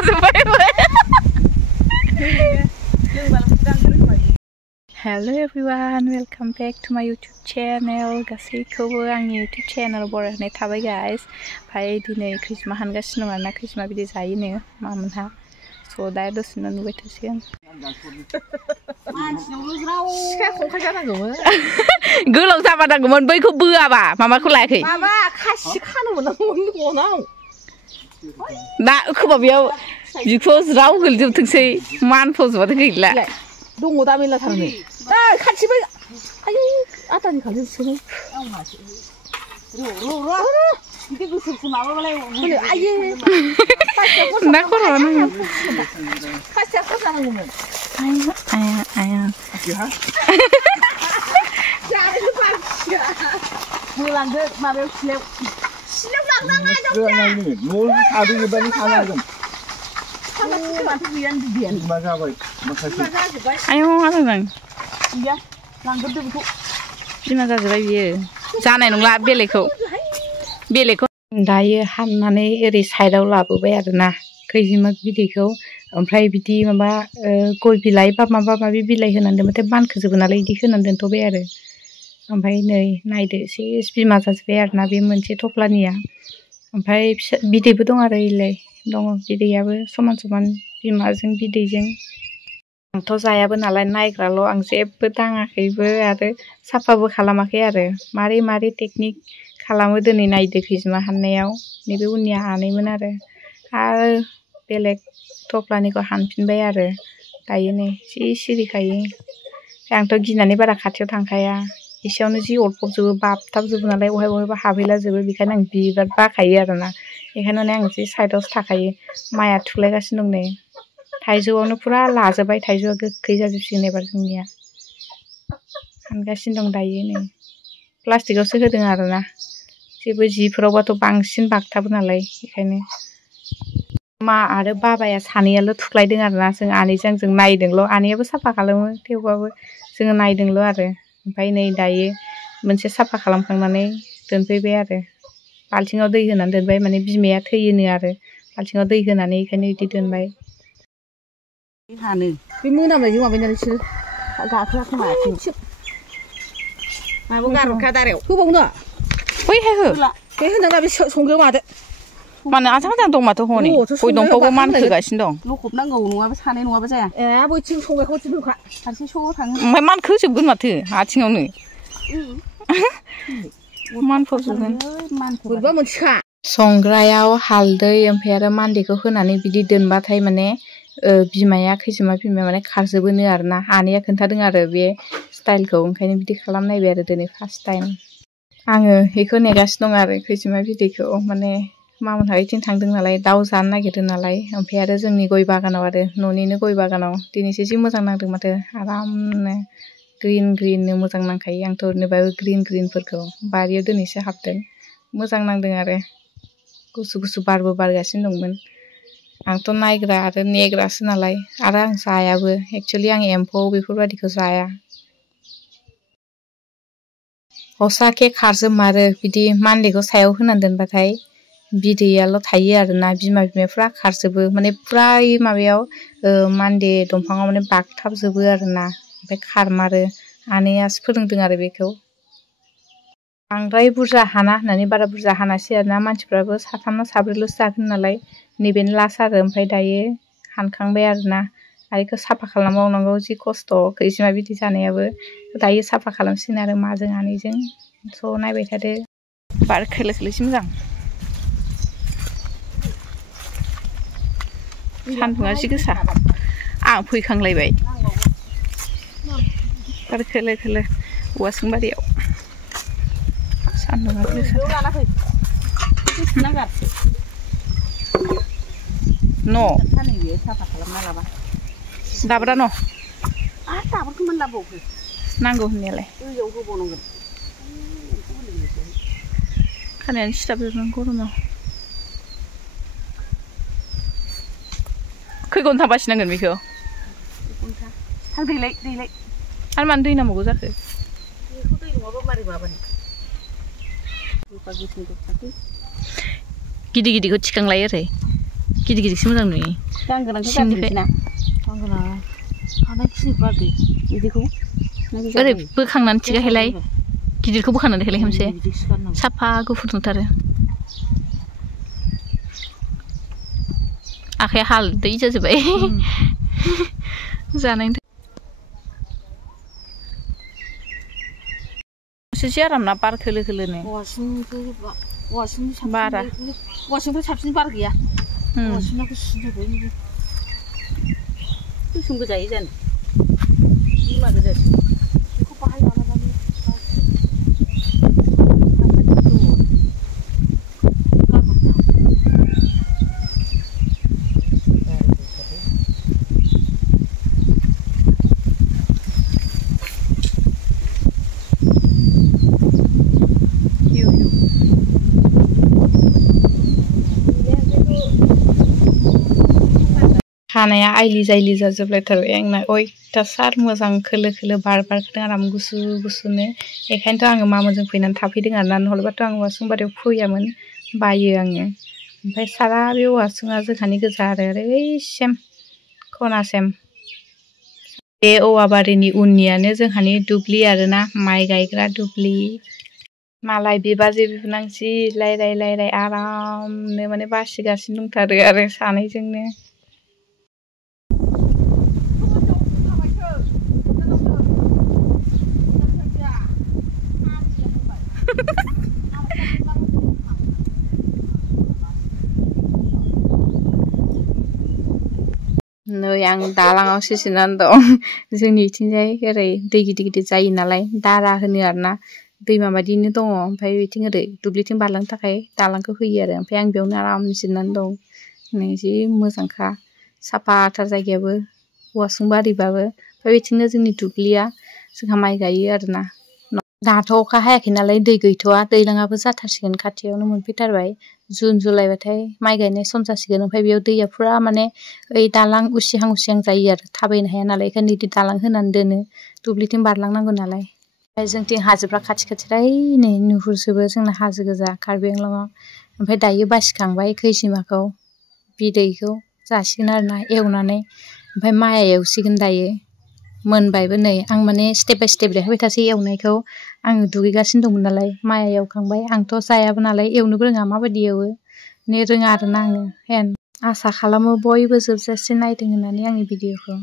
Hello everyone, welcome back to my YouTube channel. गासैखौबो आंनि YouTube channel बरायनाय थाबाय guys. फाय दिनै खैजमा हानगासिनो दं आरोना खैजमा बिदि जायोनो मामोनहा. So दा दसेनो नुबाय थासिगोन. गोलाव जाबा नांगौमोन बैखौ बोआबा मामाखौ लायाखै. माबा खासि खानो मोननांगौमोन गनाव. दा खोबा बेयाव बिखौ ज्राव गोलैजोबथोंसै मानफजोबाथ' गैला. दङ दा मेला थांनो दा खाथिबो आयु आटानि खालजोबसै आं मासि बिदि गोसोसो माबाबालाय आयु ना खर'आ नाङो खासिया खरसा नांगौमोन आया बोलांदो माबायाव सिलायाव लांनाङा दं न' थादोंबानो थानांगोन आयौ आलां गैया लांगोरदो बेखौ बिमा जाजोबबाय बियो जानाय नंला बेलेगखौ दायो हाननानै ओरै साइडआव लाबोबाय आरोना खैजिमा बिदैखौ ओमफ्राय बिदि माबा गय बिलाइ बा माबा माबि बिलाइ होनानै दोनबाथाय बानखोजोबो नालाय बिदि होनानै दोनथ'बाय आरो ओमफ्राय नै नायदो सेस बिमा जाजोबबाय आरोना बे मोनसे थफ्लानिया ओमफ्राय फिसा बिदैबो दं आरो इलाय दङ बिदैयाबो समान समान बिमाजों बिदैजों आंथ' जायाबो नालाय नायग्राल' आं जेबो दाङाखैबो आरो साफाबो खालामाखै आरो मारै टेकनिक खालामो दिनै नायदो खैजिमा हाननायाव नैबे उननिया आनैमोन आरो बेलेग थफ्लानिखौ हानफिनबाय आरो दायो नै जि सिरिखायो आंथ' गिनानै बारा खाथियाव थांखाया एसेयावनो जि अरफबजोबो बाबथाबजोबो नालाय बहायबा हाबहैलाजोबो बेखायनो आं बिराद बाखायो आरोना बेखायनो आं जि साइडआवसो थाखायो माइआ थुलायगासिनो दं नै थाइजौआवनो फुरा लाजोबबाय थाइजौआ गोखै जाजोबसिगोन एबार जोंनिया हानगासिनो दं दायो नै प्लास्टिकआवसो होदों आरोना जेबो जिफोरावबाथ' बांसिन बागथाबो नालाय बेखायनो मा आरो बाबाया सानैयाल' थुख्लायदों आरोना जों आनैजों जों नायदोंल' आनैयाबो साफा खालामो थेवबाबो जोङो नायदोंल' आरो ओमफ्राय नै दायो मोनसे साफा खालामखांनानै दोनफैबाय आरो बाल्थिङाव दै होनानै दोनबाय माने बिमाया थैयोनो आरो बाल्थिङाव दै होनानै बेखायनो बिदि दोनबाय हानो बे मोनामनायजों माबानानै बिसोरो गाखोआ खोमा माबा गारहरखा दारायाव होबावनो बैहाय हो बे होनाङा बे संग्रायाव मादो मानो आजां दं माथो हनै गय दंफांआवबो मानखोगासिनो दं लखबनांगौ नङाबा सानै नङाबा जाया बैथिं संग्रायखौ होखा फारसे स' थाङो ओमफ्राय मानखोजोबगोन माथो आथिङावनो मानफबजोबगोन बोरैबा मोनसेखा संग्रायाव हालदै ओमफ्राय आरो मान्देखौ होनानै बिदि दोनबाथाय माने बिमाया खैजिमा बिमाया माने खारजोबोनो आरोना आनैया खोन्थादों आरो बे स्टाइलखौ ओंखायनो बिदि खालामनायबाय आरो दिनै फार्स्ट टाइम आङो बेखौ नेगासिनो दं आरो खैजिमा बिदैखौ माने मामोनहा बिथिं थांदों नालाय दाउ जानो नागिरदों नालाय ओमफ्राय आरो जोंनि गय बागानाव आरो न'निनो गय बागानाव दिनैसो जि मोजां नांदों माथो आरामनो ग्रिन मोजां नांखायो आंथ' ओरैनोबाबो ग्रिनफोरखौ बारियाव दिनैसो हाबदों मोजां नांदों आरो गुसु बारबो बारगासिनो दंमोन आंथ' नायग्रा आरो नेग्रासो नालाय आरो आं जायाबो एक्सुवेलि आं एम्फौ बेफोरबायदिखौ जाया हसाके खारजोबमारो बिदि मान्देखौ सायाव होनानै दोनबाथाय बिदैयाल' थायो आरोना बिमाया फुरा खारजोबो माने फुरा माबायाव मान्दे दंफाङाव माने बागथाबजोबो आरोना ओमफ्राय खारमारो आनैयासो फोरोंदों आरो बेखौ बांद्राय बुरजा हाना होननानै बारा बुरजा हानासै आरोना मानसिफ्राबो साथाम ना साब्रैल'सो जागोन नालाय नैबेनो लास्ट आरो ओमफ्राय दायो हानखांबाय आरोना आरो बेखौ साफा खालामबावनांगौ जि खस्थ' खैजिमा बिदै जानायाबो दायो साफा खालामसिगोन आरो माजों आनैजों स' नायबाय थादो बार खोलो खोलोसो मोजां सान्दुङा जि गोसा आं फैखांलायबाय बार खोलो खोलो औवासिंबारियाव सान्दुङा गोसा न' साफा खालामना लाबा दाब्रा न' आरो दाबरखौ मोनलाबावो नांगौ होननायालाय दैयाव होबावनांगोन खानायानो सिथाबजोबदों गरमाव खै घन्टा बासिनांगोन बेखौ थां दैलाय आरो मानो दै नांबावगौ जाखो बेखौ दै नङाबा मारै माबानो गिदिर गिदिरखौ थिखांलाय ओरै गिदिर गिदिरसो मोजां नुयो सिंनिफ्राय ओरै बोखांनानै थिगाहायलाय गिदिरखौ बोखांनानै देखायलाय खेमसे साफा गुफुर नुथारो आखाया हालदै जाजोब्बाय जानायनि एसे आराम ना बार खोलो खोलोनो बारा औवासिंनिफ्राय साबसिन बार गैया औवासिंना गुसु जाबाय गोसोमबो जायो जानो बिमा गोजासो बेखौ बाहाय माबानानै खानाया आइलि जाइलि जाजोबलायथारबाय आंना अयथासार मोजां खोलो खोलो बार बारखोदों आराम गुसु गुसुनो बेखायनोथ' आङो मामोनजों फैनानै थाफैदों आरोना नहलेबाथ' आं औवासुंबारियाव फैयामोन बायो आङो ओमफ्राय सारा बे औवासुङा जोंहानि गोजा आरो ओरैसिम खनासिम बे औवा बारिनि उननियानो जोंहानि दुब्लि आरोना माइ गायग्रा दुब्लि मालाय बिबाजै बिबोनां जि रायलाय आरामनो माने बासिगासिनो दंथारो आरो सानैजोंनो नै आं दालाङावसो जिरायनानै दं जोंनिथिंजाय ओरै दै गिदिर गिदिर जायो नालाय दारा होनो आरोना दैमा बायदिनो दङ ओमफ्राय बिथिं ओरै दुब्लिथिं बारलांनो थाखाय दालांखौ होयो आरो ओमफ्राय आं बेयावनो आराम जिरायनानै दं नै जि मोजांखा साफाथार जायगायाबो औवासुं बारिबाबो ओमफ्राय बिथिंनो जोंनि दुब्लिया जोंहा माइ गायो आरोना दाथ' अखा हायाखै नालाय दै गैथ'वा दैज्लाङाबो जाथारसिगोन खाथियावनो मोनफैथारबाय जुन जुलाइबाथाय माइ गायनाय सम जासिगोन ओमफ्राय बेयाव दैया फुरा माने ओइ दालां उसिहां जायो आरो थाबायनो हाया नालाय बेखायनो बिदि दालां होनानै दोनो दुब्लिथिं बारलांनांगौ नालाय ओमफ्राय जोंथिं हाजोफ्रा खाथि खाथिहायनो नुहुरजोबो जोंना हाजो गोजा कार्बि आंलंआव ओमफ्राय दायो बासिखांबाय खैजिमाखौ बिदैखौ जासिगोन आरोना एवनानै ओमफ्राय माइआ एवसिगोन दायो मोनबायबो नै आं माने स्टेप बाय स्टेप देखायबाय थासै एवनायखौ आङो दुगैगासिनो दंमोन नालाय माइआ एवखांबाय आंथ' जायाबो नालाय एवनोबो रोङा माबायदि एवो रोङा आरोना आङो आसा खालामो बयबो जोबजासे नायदों होननानै आंनि भिडिअखौ